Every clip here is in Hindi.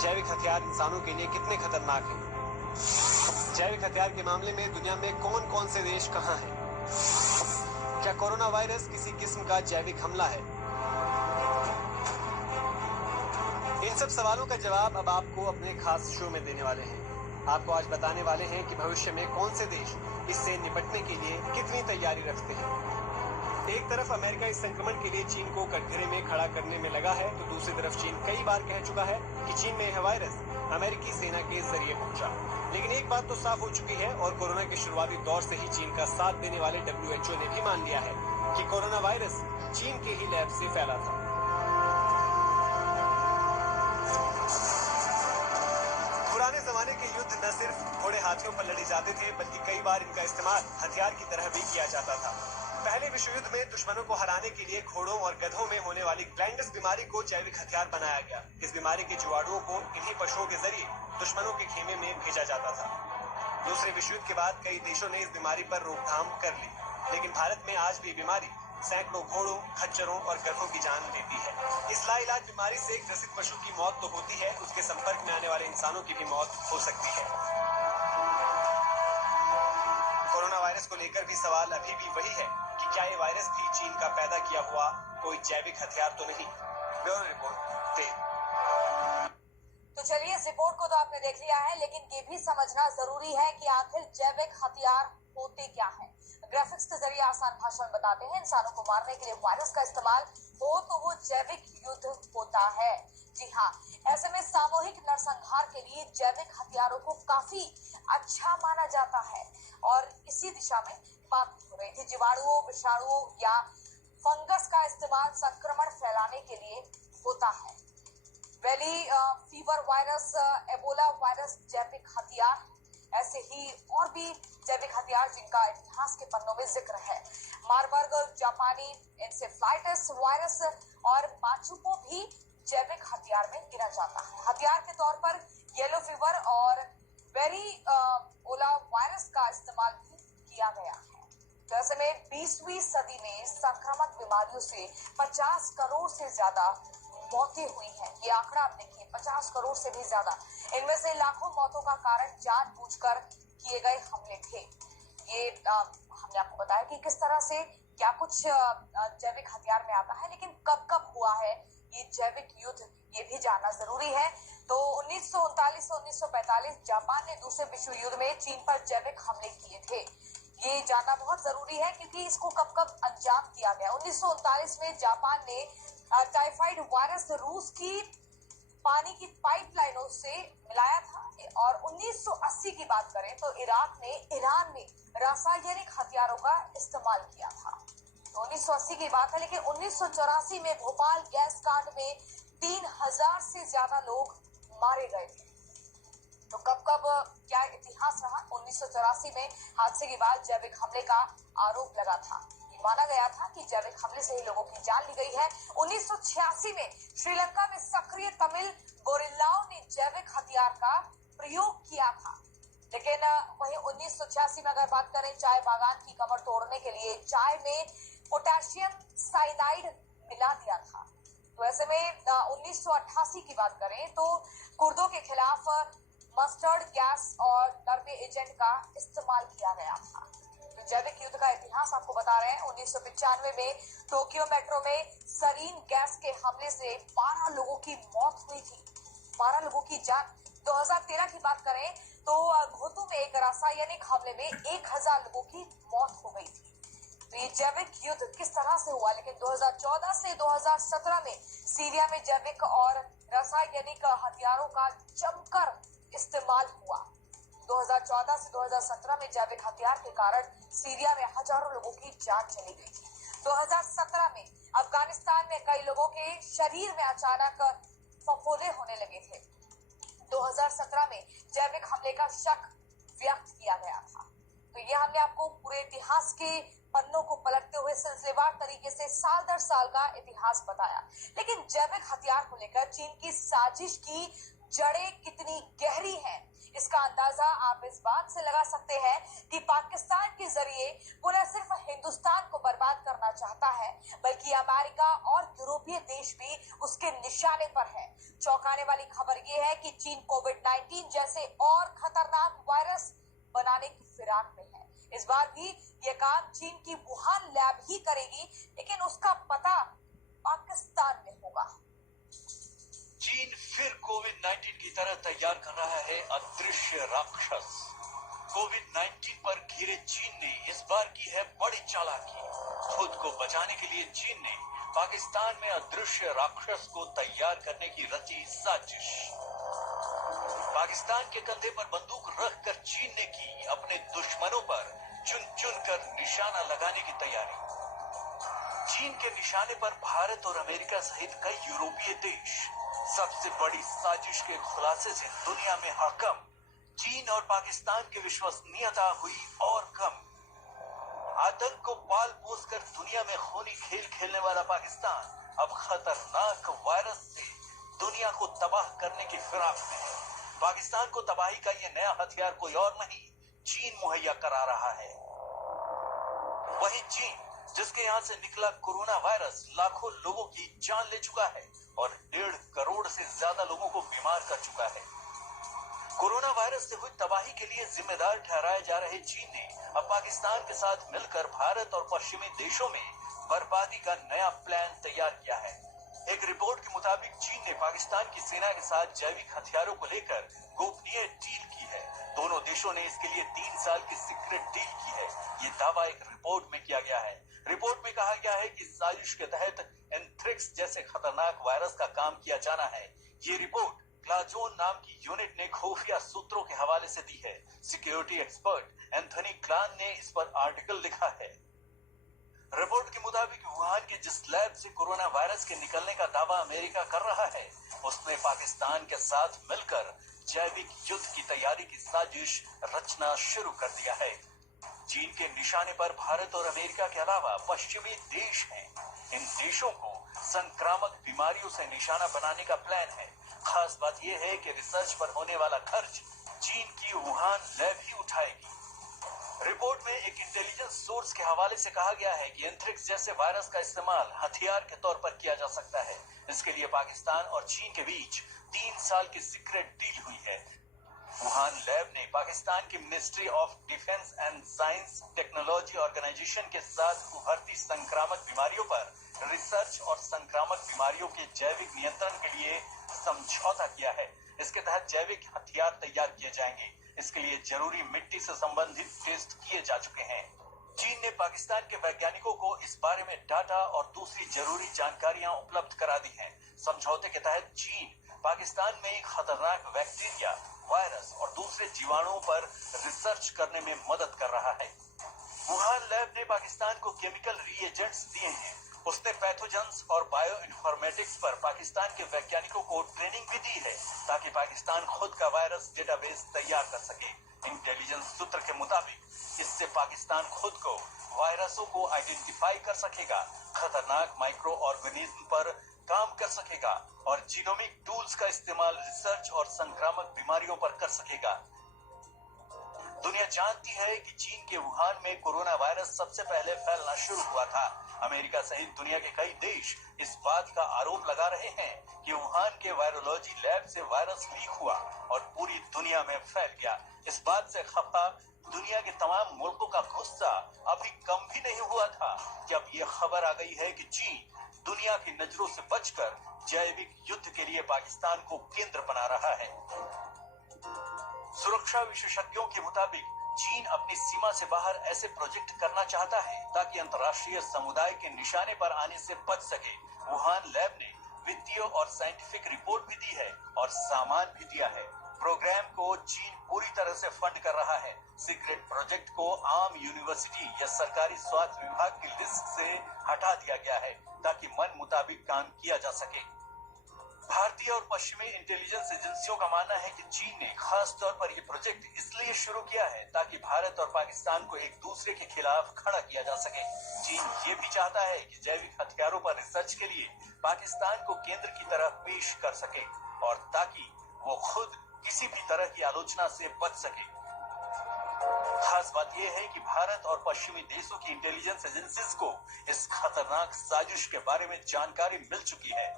जैविक हथियार इंसानों के लिए कितने खतरनाक हैं? जैविक हथियार के मामले में दुनिया में कौन कौन से देश कहां हैं? क्या कोरोना वायरस किसी किस्म का जैविक हमला है? इन सब सवालों का जवाब अब आपको अपने खास शो में देने वाले हैं। आपको आज बताने वाले हैं कि भविष्य में कौन से देश इससे निपटने के लिए कितनी तैयारी रखते हैं। एक तरफ अमेरिका इस संक्रमण के लिए चीन को कटघरे में खड़ा करने में लगा है, तो दूसरी तरफ चीन कई बार कह चुका है कि चीन में यह वायरस अमेरिकी सेना के जरिए पहुंचा। लेकिन एक बात तो साफ हो चुकी है और कोरोना के शुरुआती दौर से ही चीन का साथ देने वाले WHO ने भी मान लिया है कि कोरोना वायरस चीन के ही लैब से फैला था। पुराने जमाने के युद्ध न सिर्फ घोड़े हाथियों पर लड़े जाते थे, बल्कि कई बार इनका इस्तेमाल हथियार की तरह भी किया जाता था। पहले विश्व युद्ध में दुश्मनों को हराने के लिए घोड़ों और गधों में होने वाली ग्लाइंडस बीमारी को जैविक हथियार बनाया गया। इस बीमारी के जुआड़ुओं को इन्हीं पशुओं के जरिए दुश्मनों के खेमे में भेजा जाता था। दूसरे विश्व युद्ध के बाद कई देशों ने इस बीमारी पर रोकथाम कर ली, लेकिन भारत में आज भी बीमारी सैकड़ों घोड़ों, खच्चरों और गधों की जान लेती है। इस लाइलाज बीमारी से ग्रसित पशु की मौत तो होती है, उसके संपर्क में आने वाले इंसानों की भी मौत हो सकती है। कोरोना वायरस को लेकर भी सवाल अभी भी वही है कि क्या ये वायरस भी चीन का पैदा किया हुआ कोई जैविक हथियार तो नहीं? ब्यूरो रिपोर्ट देख। तो चलिए, इस रिपोर्ट को तो आपने देख लिया है, लेकिन ये भी समझना जरूरी है कि आखिर जैविक हथियार होते क्या है। ग्राफिक्स के जरिए आसान भाषा में बताते हैं, इंसानों को मारने के लिए वायरस का इस्तेमाल हो तो वो जैविक युद्ध होता है। जी हाँ, ऐसे में सामूहिक नरसंहार के लिए जैविक हथियारों को काफी अच्छा माना जाता है और इसी दिशा में बात हो रही थी। जीवाणुओं, विषाणुओं या फंगस का इस्तेमाल संक्रमण फैलाने के लिए होता है। Valley fever virus, Ebola virus जैविक हथियार, ऐसे ही और भी जैविक हथियार जिनका इतिहास के पन्नों में जिक्र है। मारबर्ग जापानी एन्सेफलाइटिस वायरस और माचुपो भी जैविक हथियार में गिना जाता है। हथियार के तौर पर येलो फीवर और वेरी ओला वायरस का इस्तेमाल भी किया गया है। तो ऐसे में 20वीं सदी में संक्रामक बीमारियों से 50 करोड़ से ज्यादा मौतें हुई हैं। ये आंकड़ा आप देखिए, 50 करोड़ से भी ज्यादा। इनमें से लाखों मौतों का कारण जानबूझकर किए गए हमले थे। ये हमने आपको बताया कि किस तरह से क्या कुछ जैविक हथियार में आता है, लेकिन कब कब हुआ है ये जैविक युद्ध, ये भी जानना जरूरी है। तो 1939 से 1945 जापान ने दूसरे विश्व युद्ध में चीन पर जैविक हमले किए थे। ये जानना बहुत जरूरी है क्योंकि इसको कब कब अंजाम दिया गया। 1939 में जापान ने टाइफाइड वायरस रूस की पानी की पाइपलाइनों से मिलाया था और 1980 की बात करें तो इराक ने ईरान में रासायनिक हथियारों का इस्तेमाल किया था। तो 1980 की बात है, लेकिन 1984 में भोपाल गैस कांड में 3000 से ज्यादा लोग मारे गए थे। तो कब कब क्या इतिहास रहा। 1984 में हादसे के बाद जैविक हमले का आरोप लगा था। माना गया था कि जैविक हमले से ही लोगों की जान ली गई है। 1986 में श्रीलंका में सक्रिय तमिल गोरिल्लाओं ने जैविक हथियार का प्रयोग किया था। लेकिन वहीं 1986 में अगर बात करें चाय बागान की कमर तोड़ने के लिए चाय में पोटेशियम साइनाइड मिला दिया था। तो ऐसे में 1988 की बात करें तो कुर्दों के खिलाफ मस्टर्ड गैस और डरबे एजेंट का इस्तेमाल किया गया था। तो जैविक युद्ध का इतिहास आपको बता रहे हैं। 1995 में टोक्यो मेट्रो में सरीन गैस के हमले से 12 लोगों की मौत हुई थी, 12 लोगों की जान। 2013 की बात करें तो घोतू में एक रासायनिक हमले में 1000 लोगों की मौत हो गई थी। तो ये जैविक युद्ध किस तरह से हुआ, लेकिन 2014 से 2017 में सीरिया में जैविक और रासायनिक हथियारों का जमकर इस्तेमाल हुआ। 2014 से 2017 में जैविक हथियार के कारण सीरिया में हजारों लोगों की जान चली गई थी। 2017 में अफगानिस्तान में कई लोगों के शरीर में अचानक फफोले होने लगे थे। 2017 में जैविक हमले का शक व्यक्त किया गया था। तो ये हमने आपको पूरे इतिहास के पन्नों को पलटते हुए सिलसिलेवार तरीके से साल दर साल का इतिहास बताया। लेकिन जैविक हथियार को लेकर चीन की साजिश की जड़ें कितनी गहरी हैं, इसका अंदाजा आप इस बात से लगा सकते हैं कि पाकिस्तान के जरिए वो न सिर्फ हिंदुस्तान को बर्बाद करना चाहता है, बल्कि अमेरिका और यूरोपीय देश भी उसके निशाने पर है। चौंकाने वाली खबर यह है कि चीन कोविड-19 जैसे और खतरनाक वायरस बनाने की फिराक में है। इस बार भी यह काम चीन की वुहान लैब ही करेगी, लेकिन उसका पता पाकिस्तान में होगा। चीन फिर कोविड-19 की तरह तैयार कर रहा है अदृश्य राक्षस। कोविड-19 पर घिरे चीन ने इस बार की है बड़ी चालाकी। खुद को बचाने के लिए चीन ने पाकिस्तान में अदृश्य राक्षस को तैयार करने की रची साजिश। पाकिस्तान के कंधे पर बंदूक रखकर चीन ने की अपने दुश्मनों पर चुन चुन कर निशाना लगाने की तैयारी। चीन के निशाने पर भारत और अमेरिका सहित कई यूरोपीय देश। सबसे बड़ी साजिश के खुलासे से दुनिया में हड़कंप। चीन और पाकिस्तान की विश्वसनीयता हुई और कम। आतंक को पाल पोस कर दुनिया में खूनी खेल खेलने वाला पाकिस्तान अब खतरनाक वायरस से दुनिया को तबाह करने की फिराक में है। पाकिस्तान को तबाही का ये नया हथियार कोई और नहीं, चीन मुहैया करा रहा है। वही चीन जिसके यहाँ से निकला कोरोना वायरस लाखों लोगों की जान ले चुका है और 1.5 करोड़ से ज्यादा लोगों को बीमार कर चुका है। कोरोना वायरस से हुई तबाही के लिए जिम्मेदार ठहराए जा रहे चीन ने अब पाकिस्तान के साथ मिलकर भारत और पश्चिमी देशों में बर्बादी का नया प्लान तैयार किया है। एक रिपोर्ट के मुताबिक चीन ने पाकिस्तान की सेना के साथ जैविक हथियारों को लेकर गोपनीय डील की है। दोनों देशों ने इसके लिए 3 साल की सीक्रेट डील की है। ये दावा एक रिपोर्ट में किया गया है। रिपोर्ट में कहा गया है कि इस साजिश के तहत एंथ्रेक्स जैसे खतरनाक वायरस का काम किया जाना है। ये रिपोर्ट क्लाजोन नाम की यूनिट ने खुफिया सूत्रों के हवाले से दी है। सिक्योरिटी एक्सपर्ट एंथनी क्लान ने इस पर आर्टिकल लिखा है। रिपोर्ट के मुताबिक वुहान के जिस लैब से कोरोना वायरस के निकलने का दावा अमेरिका कर रहा है, उसने पाकिस्तान के साथ मिलकर जैविक युद्ध की तैयारी की साजिश रचना शुरू कर दिया है। चीन के निशाने पर भारत और अमेरिका के अलावा पश्चिमी देश हैं। इन देशों को संक्रामक बीमारियों से निशाना बनाने का प्लान है। खास बात यह है कि रिसर्च पर होने वाला खर्च चीन की वुहान लैब ही उठाएगी। रिपोर्ट में एक इंटेलिजेंस सोर्स के हवाले से कहा गया है कि एंथ्रेक्स जैसे वायरस का इस्तेमाल हथियार के तौर पर किया जा सकता है। इसके लिए पाकिस्तान और चीन के बीच 3 साल की सीक्रेट डील हुई है। वुहान लैब ने पाकिस्तान की ministry of defence and science technology organisation के साथ उभरती संक्रामक बीमारियों पर रिसर्च और संक्रामक बीमारियों के जैविक नियंत्रण के लिए समझौता किया है। इसके तहत जैविक हथियार तैयार किए जाएंगे। इसके लिए जरूरी मिट्टी से संबंधित टेस्ट किए जा चुके हैं। चीन ने पाकिस्तान के वैज्ञानिकों को इस बारे में डाटा और दूसरी जरूरी जानकारियां उपलब्ध करा दी हैं। समझौते के तहत चीन पाकिस्तान में एक खतरनाक बैक्टीरिया, वायरस और दूसरे जीवाणुओं पर रिसर्च करने में मदद कर रहा है। वुहान लैब ने पाकिस्तान को केमिकल रिएजेंट्स दिए हैं। उसने पैथोजेंस और बायो इन्फॉर्मेटिक्स पर पाकिस्तान के वैज्ञानिकों को ट्रेनिंग भी दी है ताकि पाकिस्तान खुद का वायरस डेटाबेस तैयार कर सके। इंटेलिजेंस सूत्र के मुताबिक इससे पाकिस्तान खुद को वायरसों को आइडेंटिफाई कर सकेगा, खतरनाक माइक्रो ऑर्गेनिज्म पर काम कर सकेगा और जीनोमिक टूल्स का इस्तेमाल रिसर्च और संक्रामक बीमारियों पर कर सकेगा। दुनिया जानती है कि चीन के वुहान में कोरोना वायरस सबसे पहले फैलना शुरू हुआ था। अमेरिका सहित दुनिया के कई देश इस बात का आरोप लगा रहे हैं कि वुहान के वायरोलॉजी लैब से वायरस लीक हुआ और पूरी दुनिया में फैल गया। इस बात से खफा दुनिया के तमाम मुल्कों का गुस्सा अभी कम भी नहीं हुआ था कि अब ये खबर आ गई है कि चीन दुनिया की नजरों से बचकर जैविक युद्ध के लिए पाकिस्तान को केंद्र बना रहा है। सुरक्षा विशेषज्ञों के मुताबिक चीन अपनी सीमा से बाहर ऐसे प्रोजेक्ट करना चाहता है ताकि अंतर्राष्ट्रीय समुदाय के निशाने पर आने से बच सके। वुहान लैब ने वित्तीय और साइंटिफिक रिपोर्ट भी दी है और सामान भी दिया है। प्रोग्राम को चीन पूरी तरह से फंड कर रहा है। सीक्रेट प्रोजेक्ट को आम यूनिवर्सिटी या सरकारी स्वास्थ्य विभाग की लिस्ट से हटा दिया गया है ताकि मन मुताबिक काम किया जा सके। भारतीय और पश्चिमी इंटेलिजेंस एजेंसियों का मानना है कि चीन ने खास तौर पर यह प्रोजेक्ट इसलिए शुरू किया है ताकि भारत और पाकिस्तान को एक दूसरे के खिलाफ खड़ा किया जा सके। चीन ये भी चाहता है कि जैविक हथियारों पर रिसर्च के लिए पाकिस्तान को केंद्र की तरह पेश कर सके और ताकि वो खुद किसी भी तरह की आलोचना से बच सके। खास बात यह है कि भारत और पश्चिमी देशों की इंटेलिजेंस एजेंसीज को इस खतरनाक साजिश के बारे में जानकारी मिल चुकी है।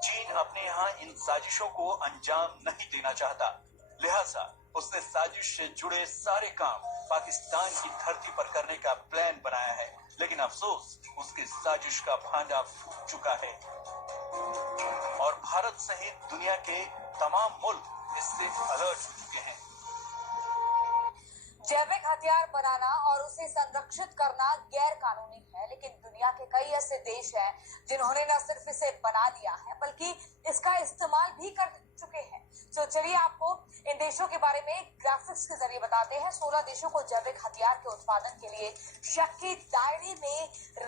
चीन अपने यहाँ इन साजिशों को अंजाम नहीं देना चाहता, लिहाजा उसने साजिश से जुड़े सारे काम पाकिस्तान की धरती पर करने का प्लान बनाया है। लेकिन अफसोस, उसकी साजिश का भांडा फूट चुका है और भारत सहित दुनिया के तमाम मुल्क इससे अलर्ट हो चुके हैं। जैविक हथियार बनाना और उसे संरक्षित करना गैर कानूनी है, लेकिन दुनिया के कई ऐसे देश हैं जिन्होंने न सिर्फ इसे बना लिया है बल्कि इसका इस्तेमाल भी कर चुके हैं। तो चलिए आपको इन देशों के बारे में ग्राफिक्स के जरिए बताते हैं। 16 देशों को जैविक हथियार के उत्पादन के लिए शक की दायरे में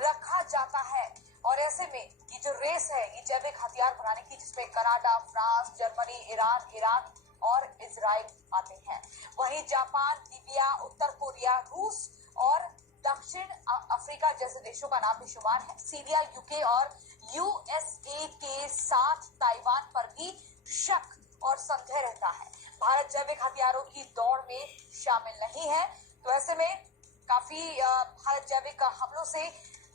रखा जाता है और ऐसे में ये जो रेस है ये जैविक हथियार बनाने की, जिसमें Canada, France, Germany, Iran, Iraq और इजराइल आते हैं। वहीं जापान, लीबिया, उत्तर कोरिया, रूस और दक्षिण अफ्रीका जैसे देशों का नाम भी शुमार है। सीरिया, यूके और यूएसए के साथ ताइवान पर भी शक और संदेह रहता है। भारत जैविक हथियारों की दौड़ में शामिल नहीं है, तो ऐसे में काफी भारत जैविक हमलों से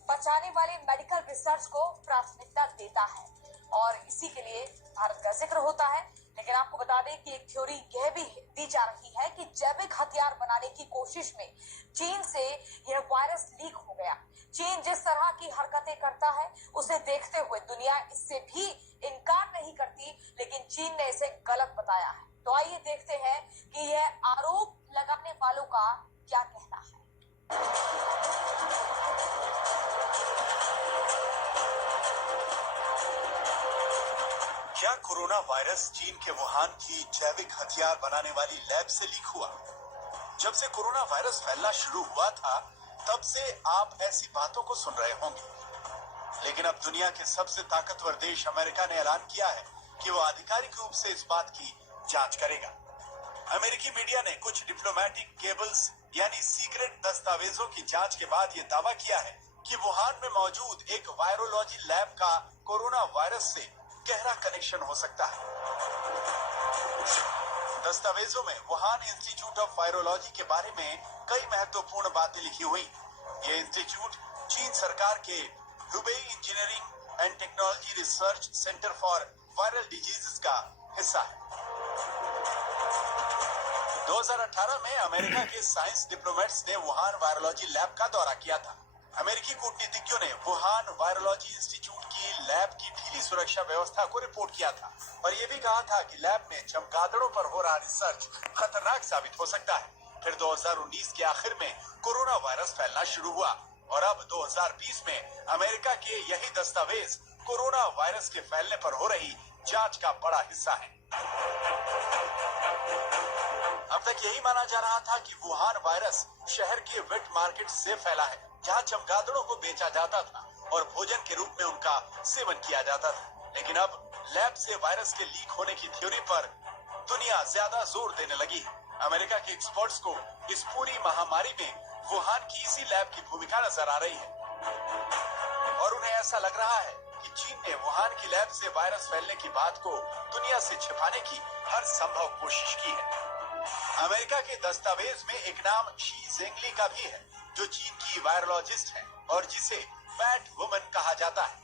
बचाने वाले मेडिकल रिसर्च को प्राथमिकता देता है और इसी के लिए भारत का जिक्र होता है। लेकिन आपको बता दें कि एक थ्योरी यह भी दी जा रही है कि जैविक हथियार बनाने की कोशिश में चीन से यह वायरस लीक हो गया। चीन जिस तरह की हरकतें करता है उसे देखते हुए दुनिया इससे भी इनकार नहीं करती, लेकिन चीन ने इसे गलत बताया है। तो आइए देखते हैं कि यह आरोप लगाने वालों का क्या कहना है। क्या कोरोना वायरस चीन के वुहान की जैविक हथियार बनाने वाली लैब से लीक हुआ? जब से कोरोना वायरस फैलना शुरू हुआ था तब से आप ऐसी बातों को सुन रहे होंगे, लेकिन अब दुनिया के सबसे ताकतवर देश अमेरिका ने ऐलान किया है कि वो आधिकारिक रूप से इस बात की जांच करेगा। अमेरिकी मीडिया ने कुछ डिप्लोमेटिक केबल्स यानी सीक्रेट दस्तावेजों की जांच के बाद ये दावा किया है कि वुहान में मौजूद एक वायरोलॉजी लैब का कोरोना वायरस से गहरा कनेक्शन हो सकता है। दस्तावेजों में वुहान इंस्टीट्यूट ऑफ वायरोलॉजी के बारे में कई महत्वपूर्ण बातें लिखी हुई। ये इंस्टीट्यूट चीन सरकार के Hubei engineering and technology research centre for viral diseases का हिस्सा है। 2018 में अमेरिका के साइंस डिप्लोमेट्स ने वुहान वायरोलॉजी लैब का दौरा किया था। अमेरिकी कूटनीतिज्ञों ने वुहान वायरोलॉजी इंस्टीट्यूट की लैब की ढीली सुरक्षा व्यवस्था को रिपोर्ट किया था और ये भी कहा था कि लैब में चमगादड़ों पर हो रहा रिसर्च खतरनाक साबित हो सकता है। फिर 2019 के आखिर में कोरोना वायरस फैलना शुरू हुआ और अब 2020 में अमेरिका के यही दस्तावेज कोरोना वायरस के फैलने पर हो रही जांच का बड़ा हिस्सा है। अब तक यही माना जा रहा था कि वुहान वायरस शहर के वेट मार्केट से फैला है, जहां चमगादड़ों को बेचा जाता था और भोजन के रूप में उनका सेवन किया जाता था। लेकिन अब लैब से वायरस के लीक होने की थ्योरी पर दुनिया ज्यादा जोर देने लगी है। अमेरिका के एक्सपर्ट्स को इस पूरी महामारी में वुहान की इसी लैब की भूमिका नजर आ रही है और उन्हें ऐसा लग रहा है कि चीन ने वुहान की लैब से वायरस फैलने की बात को दुनिया से छिपाने की हर संभव कोशिश की है। अमेरिका के दस्तावेज में एक नाम शी जेंगली का भी है, जो चीन की वायरोलॉजिस्ट है और जिसे बैट वुमन कहा जाता है,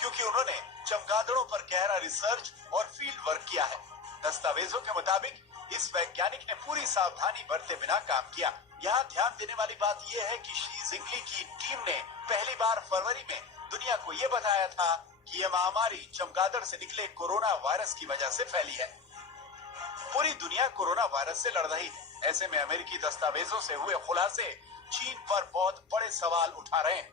क्योंकि उन्होंने चमगादड़ों पर गहरा रिसर्च और फील्ड वर्क किया है। दस्तावेजों के मुताबिक इस वैज्ञानिक ने पूरी सावधानी बरते बिना काम किया। यहाँ ध्यान देने वाली बात यह है कि शी जिंगली की टीम ने पहली बार फरवरी में दुनिया को ये बताया था कि यह महामारी चमगादड़ से निकले कोरोना वायरस की वजह से फैली है। पूरी दुनिया कोरोना वायरस से लड़ रही है। ऐसे में अमेरिकी दस्तावेजों से हुए खुलासे चीन पर बहुत बड़े सवाल उठा रहे हैं।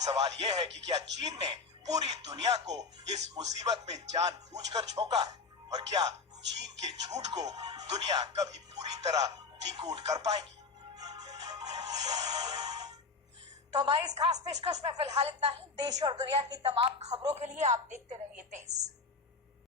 सवाल यह है कि क्या चीन ने पूरी दुनिया को इस मुसीबत में जानबूझकर झोंका है और क्या चीन के झूठ को दुनिया कभी पूरी तरह डिकोड कर पाएगी? तो हमारी इस खास पेशकश में फिलहाल इतना ही। देश और दुनिया की तमाम खबरों के लिए आप देखते रहिए तेज।